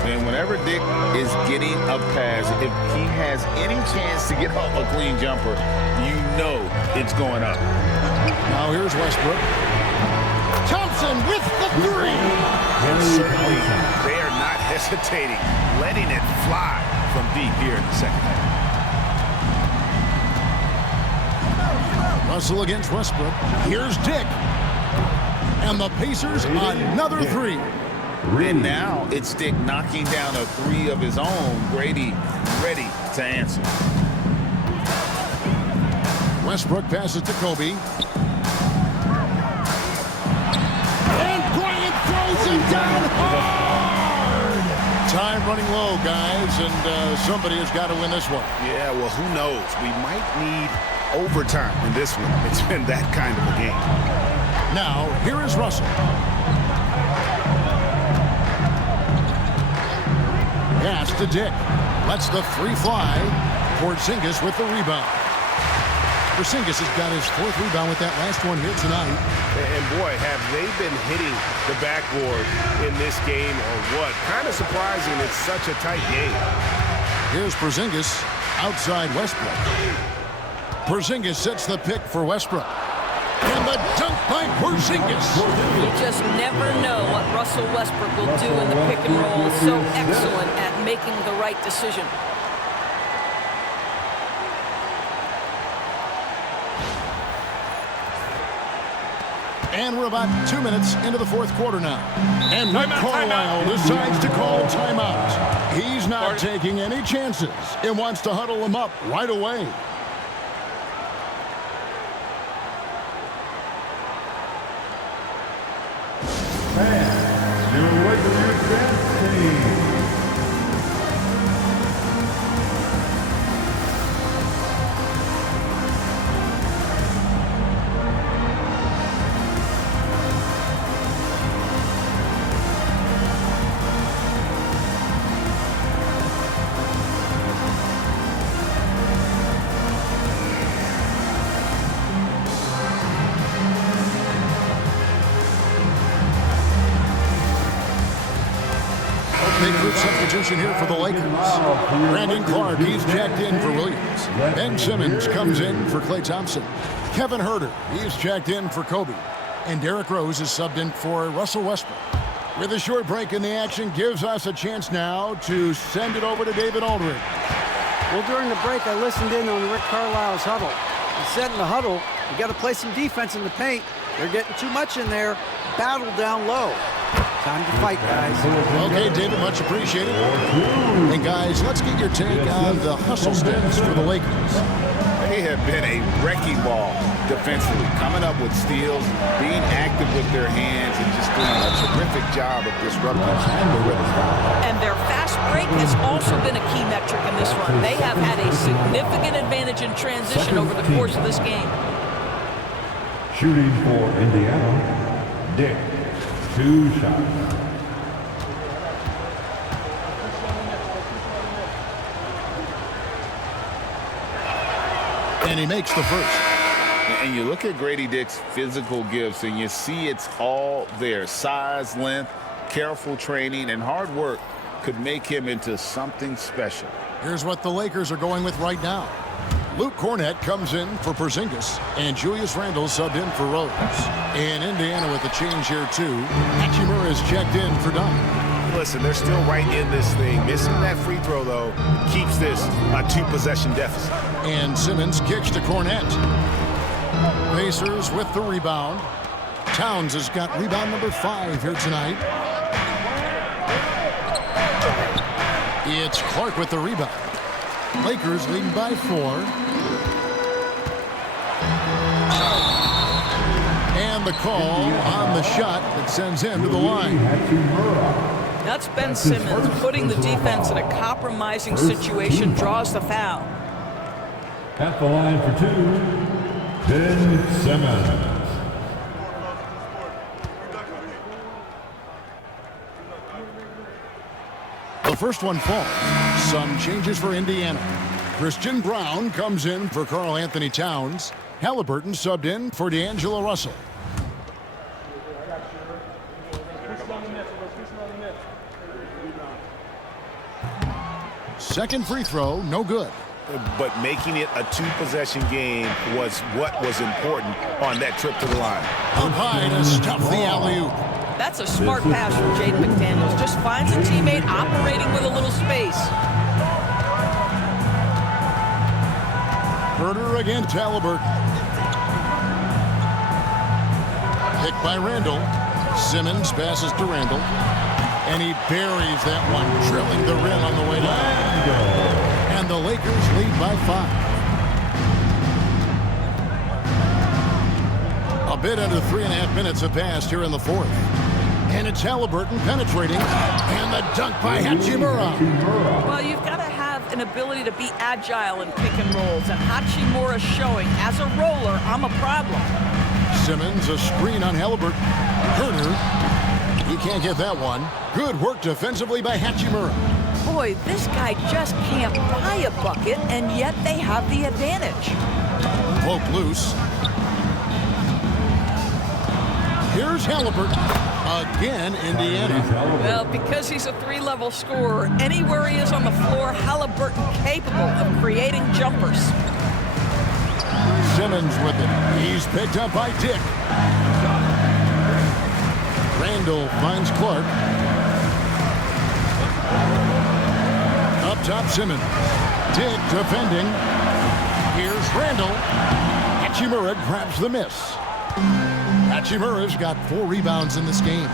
And whenever Dick is getting a pass, if he has any chance to get off a clean jumper, you know it's going up. Now here's Westbrook. Thompson with the 3. And certainly they are not hesitating, letting it fly from deep here in the second half. Russell against Westbrook. Here's Dick. And the Pacers another 3. And now it's Dick knocking down a 3 of his own. Grady ready to answer. Westbrook passes to Kobe. And Bryant throws him down hard. Time running low, guys, and somebody has got to win this one. Yeah, well, who knows? We might need overtime in this one. It's been that kind of a game. Now, here is Russell. Pass to Dick. Lets the 3 fly. Porzingis with the rebound. Porzingis has got his 4th rebound with that last one here tonight. And boy, have they been hitting the backboard in this game or what? Kind of surprising it's such a tight game. Here's Porzingis outside Westbrook. Porzingis sets the pick for Westbrook. And the dunk by Porzingis. You just never know what Russell Westbrook will do in the pick and roll. So excellent at making the right decision. And we're about 2 minutes into the fourth quarter now. And Rick Carlisle decides to call timeout. He's not taking any chances and wants to huddle them up right away. And your Lakers dance team. Big group substitution here for the Lakers. Brandon Clark, he's checked in for Williams. Ben Simmons comes in for Klay Thompson. Kevin Huerter, he's checked in for Kobe. And Derrick Rose is subbed in for Russell Westbrook. With a short break in the action, gives us a chance now to send it over to David Aldridge. Well, during the break, I listened in on Rick Carlisle's huddle. He said in the huddle, you got to play some defense in the paint. They're getting too much in there. Battle down low. Time to fight, guys. Okay, David, much appreciated. And guys, let's get your take on the hustle stats for the Lakers. They have been a wrecking ball defensively, coming up with steals, being active with their hands, and just doing a terrific job of disrupting the rhythm. And their fast break has also been a key metric in this run. They have had a significant advantage in transition over the course of this game. Shooting for Indiana, Dick. 2 shots. And he makes the first. And you look at Grady Dick's physical gifts, and you see it's all there. Size, length, careful training, and hard work could make him into something special. Here's what the Lakers are going with right now. Luke Cornett comes in for Porzingis, and Julius Randle subbed in for Rose. And Indiana with a change here, too. Hachimura is checked in for Dunn. Listen, they're still right in this thing. Missing that free throw, though, keeps this a 2-possession deficit. And Simmons kicks to Cornett. Pacers with the rebound. Towns has got rebound number 5 here tonight. It's Clark with the rebound. Lakers leading by 4. And the call on the shot that sends him to the line. That's Ben Simmons putting the defense in a compromising situation, draws the foul. At the line for two, Ben Simmons. The first one falls. Some changes for Indiana. Christian Brown comes in for Karl Anthony Towns. Halliburton subbed in for D'Angelo Russell. Second free throw, no good. But making it a two-possession game was what was important on that trip to the line. Up high to stuff the alley-oop. That's a smart pass from Jaden McDaniels. Just finds a teammate operating with a little space. Herder against Halliburton. Picked by Randall. Simmons passes to Randall. And he buries that one, drilling the rim on the way down. And the Lakers lead by 5. A bit under 3.5 minutes have passed here in the fourth. And it's Halliburton penetrating. And the dunk by Hachimura. Well, you've got to have an ability to be agile in pick and rolls. And Hachimura showing, as a roller, I'm a problem. Simmons, a screen on Halliburton. Herder. He can't get that one. Good work defensively by Hachimura. Boy, this guy just can't buy a bucket, and yet they have the advantage. Poke loose. Here's Halliburton. Again, Indiana. Well, because he's a three-level scorer, anywhere he is on the floor, Halliburton capable of creating jumpers. Simmons with it. He's picked up by Dick. Randall finds Clark. Up top, Simmons. Dick defending. Here's Randall. Hachimura grabs the miss. Hachimura's got 4 rebounds in this game.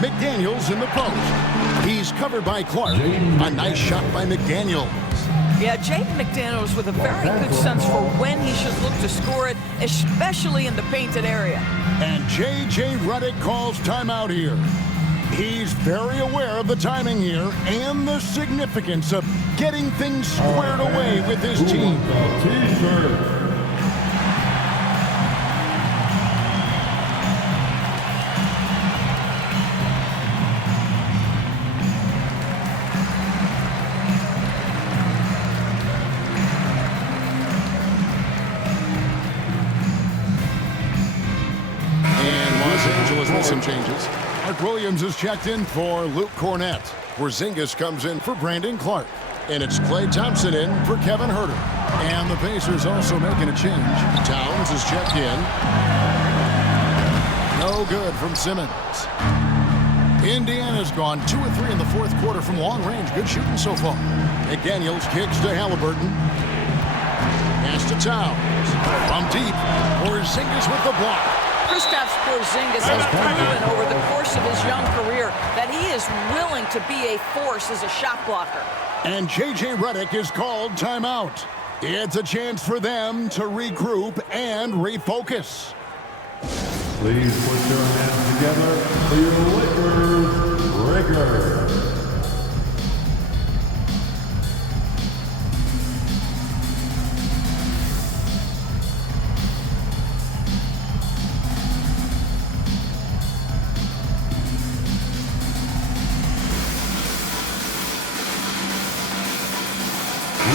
McDaniels in the post. He's covered by Clark. A nice shot by McDaniels. Yeah, Jaden McDaniels with a very good sense for when he should look to score it, especially in the painted area. And J.J. Redick calls timeout here. He's very aware of the timing here and the significance of getting things squared away with his team. With some changes. Mark Williams is checked in for Luke Cornett. Porzingis comes in for Brandon Clark. And it's Klay Thompson in for Kevin Herter. And the Pacers also making a change. Towns is checked in. No good from Simmons. Indiana's gone 2 of 3 in the fourth quarter from long range. Good shooting so far. McDaniels kicks to Halliburton. Pass to Towns. From deep. Porzingis with the block. Kristaps Porzingis has proven over the course of his young career that he is willing to be a force as a shot blocker. And J.J. Redick is called timeout. It's a chance for them to regroup and refocus. Please put your hands together for your Lakers Breaker.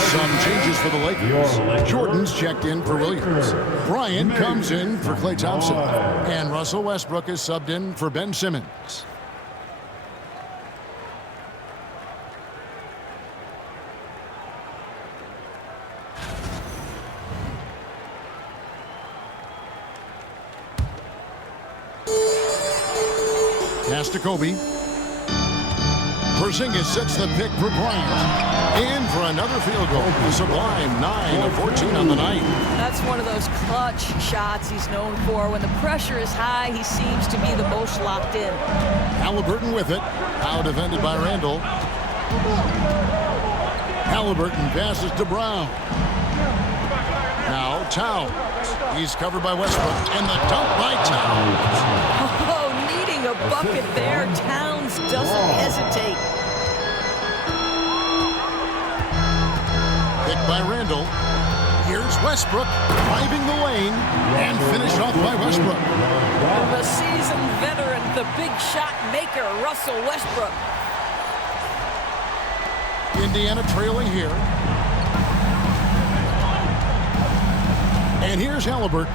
Some changes for the Lakers. Jordan's checked in for Williams. Bryant comes in for Klay Thompson. And Russell Westbrook is subbed in for Ben Simmons. Pass to Kobe. Porzingis sets the pick for Bryant. In for another field goal. The Sublime 9 of 14 on the night. That's one of those clutch shots he's known for. When the pressure is high, he seems to be the most locked in. Halliburton with it. Out defended by Randall. Halliburton passes to Brown. Now Towns. He's covered by Westbrook, and the dunk by Towns. Oh, needing a bucket there. Towns doesn't hesitate. Picked by Randall. Here's Westbrook driving the lane and finished off by Westbrook. The seasoned veteran, the big shot maker, Russell Westbrook. Indiana trailing here. And here's Halliburton.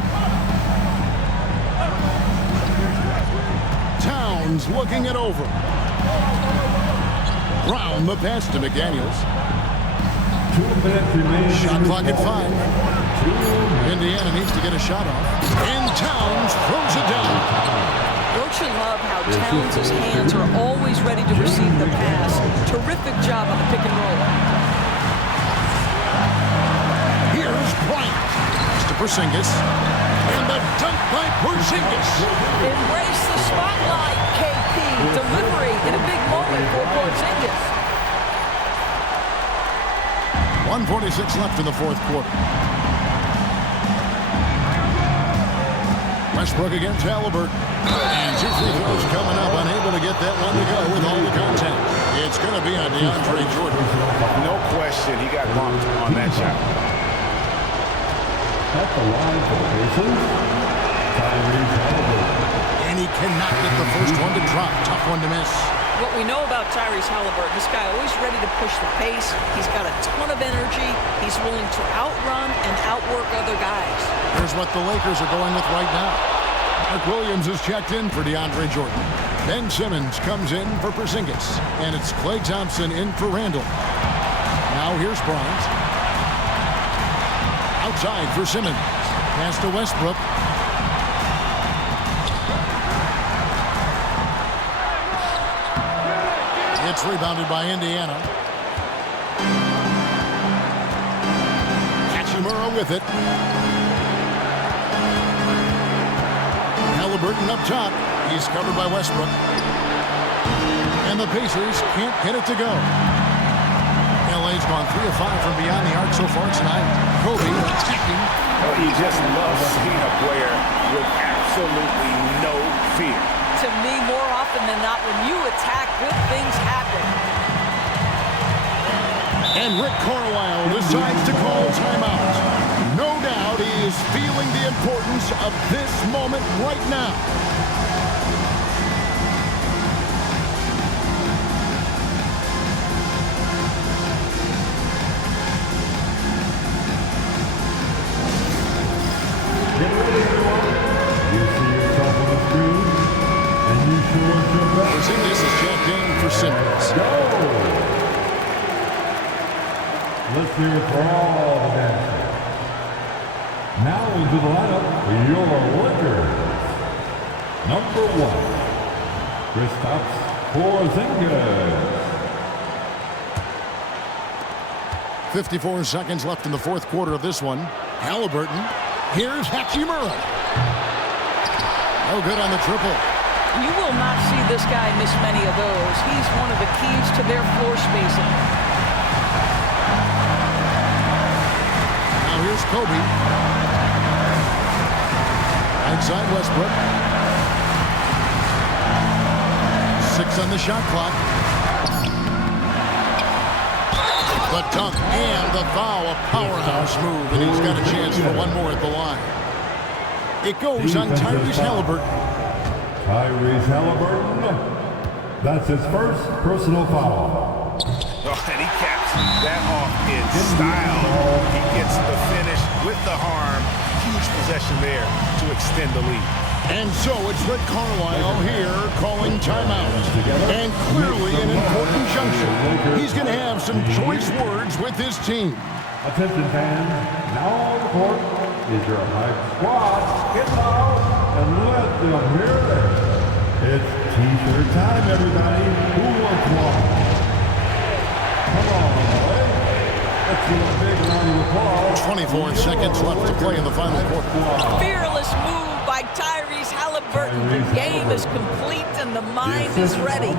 Towns looking it over. Brown the pass to McDaniels. 2 minutes remaining. Shot clock at 5. Indiana needs to get a shot off. And Towns throws it down. Don't you love how Towns' hands are always ready to receive the pass? Terrific job on the pick and roll. Here's Bryant. Pass to Porzingis. And the dunk by Porzingis. Embrace the spotlight, KP. Delivery in a big moment for Porzingis. 1:46 left in the fourth quarter. Westbrook against Halliburton. And 2 free throws coming up. Unable to get that one to go with all the contact. It's going to be on DeAndre Jordan. No question, he got bumped on that shot. At the line for the Pacers, Tyrese Halliburton. And he cannot get the first one to drop. Tough one to miss. What we know about Tyrese Halliburton, this guy always ready to push the pace. He's got a ton of energy. He's willing to outrun and outwork other guys. Here's what the Lakers are going with right now. Mark Williams is checked in for DeAndre Jordan. Ben Simmons comes in for Porzingis. And it's Klay Thompson in for Randall. Now here's Bryant. Outside for Simmons. Pass to Westbrook. It's rebounded by Indiana. Hachimura with it. Halliburton up top. He's covered by Westbrook. And the Pacers can't get it to go. LA's gone 3 of 5 from beyond the arc so far tonight. Kobe attacking. Oh, you just love seeing a player with absolutely no fear. To me, more often than not, when you attack, good things happen. And Rick Carlisle decides to call timeout. No doubt he is feeling the importance of this moment right now. Get ready, everyone. You see yourself on the screen, and you show us your best. Porzingis is checked in for Simmons. Go! Let's hear it for all the dancers. Now into the lineup for your Lakers. Number 1, Kristaps Porzingis. 54 seconds left in the fourth quarter of this one. Halliburton. Here's Hachimura. No good on the triple. You will not see this guy miss many of those. He's one of the keys to their floor spacing. Now here's Kobe. Outside Westbrook. 6 on the shot clock. The dunk and the foul, a powerhouse move, and he's got a chance for one more at the line. It goes on Tyrese Halliburton. Tyrese Halliburton. That's his first personal foul. Oh, and he caps that off in style. He gets the finish with the harm. Huge possession there to extend the lead. And so it's Rick Carlisle here calling timeout. And clearly an important junction. He's going to have some choice words with his team. Attention fans, now on the court is your hype squad. Get loud and let them hear it. It's t-shirt time, everybody. Who wants one? Come on, boy. Let's give a big round of applause. 24 seconds left to play in the final quarter. Fearless move by Tyrese Halliburton. The game is complete and the mind is ready.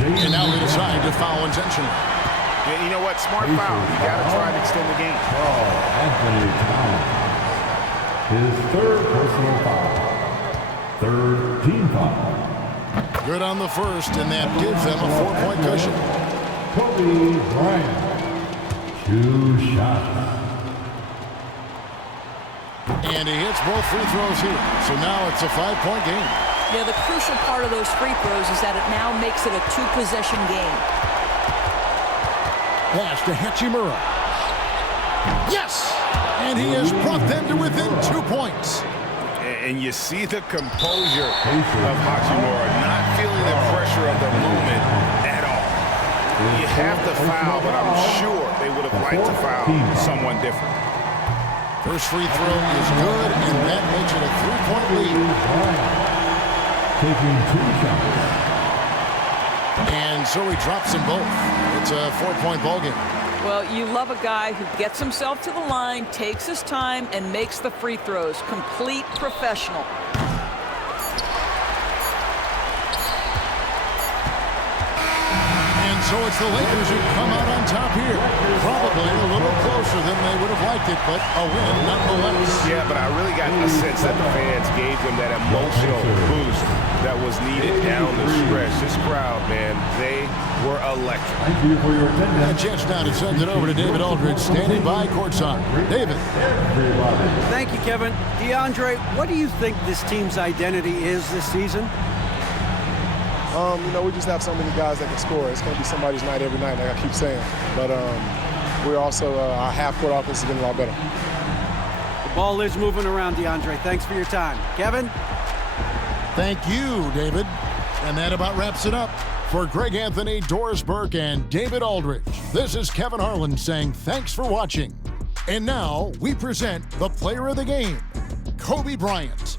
And now they decide to foul intentionally. Yeah, you know what? Smart foul. You got to try to extend the game. Oh, Anthony Towns. His third personal foul. Third team foul. Good on the first, and that gives them a 4-point cushion. Kobe Bryant. 2 shots. And he hits both free throws here. So now it's a 5-point game. Yeah, the crucial part of those free throws is that it now makes it a 2-possession game. Pass to Hachimura. Yes! And he has brought them to within 2 points. And you see the composure of Hachimura, not feeling the pressure of the moment at all. You have to foul, but I'm sure they would have liked to foul someone different. First free throw is good, and that makes it a 3-point lead. Taking 2 shots. And so he drops them both. It's a 4-point ball game. Well, you love a guy who gets himself to the line, takes his time, and makes the free throws. Complete professional. And so it's the Lakers who come out on top here. Probably a little closer than they would have liked it, but a win nonetheless. Yeah, but I really got the sense that the fans gave them that emotional boost that was needed down the stretch. This crowd, man, they were electric. Thank you for your attendance. A chance now to send it over to David Aldridge, standing by courtside. David. Thank you, Kevin. DeAndre, what do you think this team's identity is this season? You know, we just have so many guys that can score. It's going to be somebody's night every night, like I keep saying. But we're also, our half-court offense is getting a lot better. The ball is moving around, DeAndre. Thanks for your time. Kevin? Thank you, David. And that about wraps it up. For Greg Anthony, Doris Burke, and David Aldridge, this is Kevin Harlan saying thanks for watching. And now we present the player of the game, Kobe Bryant.